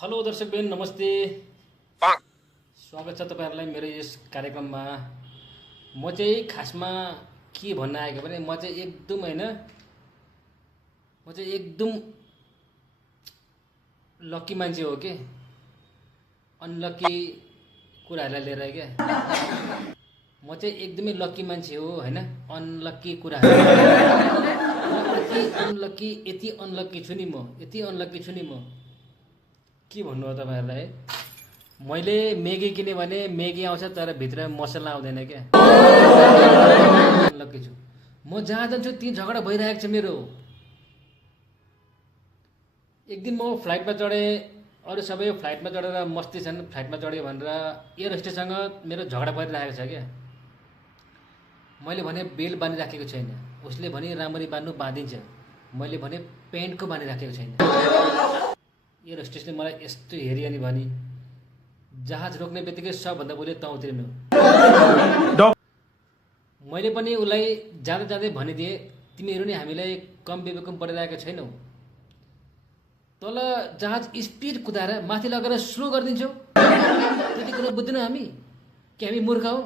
Hello दर्शकबिन नमस्ते। स्वागत छ तपाईहरुलाई मेरो यस कार्यक्रममा। म चाहिँ खासमा के भन्न आएको भने म चाहिँ एकदम लकी मान्छे हो के, अनलकी कुराहरुलाई लिएर के। म चाहिँ एकदमै लकी मान्छे हो हैन, अनलकी कुराहरु यति अनलकी छु नि म के भन्नु हो तपाईहरुलाई। मैले मेगी किने भने मेगी आउँछ तर भित्र मसला आउँदैन क्या। अनलकी छु म, जहाँ जान्छु त्यही झगडा भइरहेको छ मेरो। एक दिन म फ्लाइटमा चढे, अरु सबै फ्लाइटमा चढेर मस्ती छन्, फ्लाइटमा चढ्यो भनेर एयर होस्टेससँग मेरो झगडा परिरहेको छ क्या। मैले भने बेल बानिराखेको छैन, उसले भने राम्ररी बान्नु बाँधिन्छ, मैले भने पेन्टको बानिराखेको छैन। एयर होस्टेसले मलाई यस्तो हेरी अनि भनी, जहाज रोक्ने बित्तिकै सबभन्दा पहिले त उत्रिनु। मैले पनि उसलाई जाँदा जाँदै भनिदिए, तिमीहरू नि हामीलाई कम बेबेकुम पढिरहेका छैनौ, तल जहाज स्पिड कुदाएर माथि लगेर स्लो गरिदिन्छौ, त्यति कुरा बुझ्दैनौ हामी कि हामी मूर्ख हौ।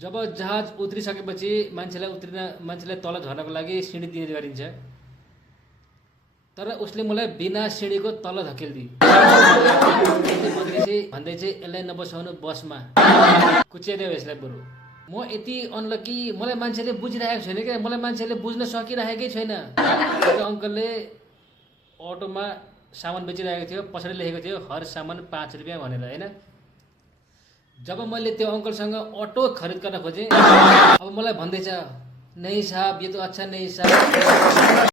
जब जहाज उत्रिसकेपछि मान्छेलाई तल झर्नको लागि सिँढी दिने गरिन्छ, तर उसले मलाई बिना सिँढीको तल धकेल्दी। भन्दै चाहिँ यसलाई नबसाउनु बसमा, कुच्याइदेऊ यसलाई बरु। म यति अनलकी, मलाई मान्छेले बुझिरहेको छैन क्या, मलाई मान्छेले बुझ्न सकिरहेकै छैन। त्यो अङ्कलले अटोमा सामान बेचिरहेको थियो, पछाडि लेखेको थियो हर सामान 5 रुपियाँ भनेर हैन। जब मैले त्यो अङ्कलसँग अटो खरिद गर्न खोजेँ, अब मलाई भन्दैछ, नहीं साहब ये तो अच्छा नहीं साहब।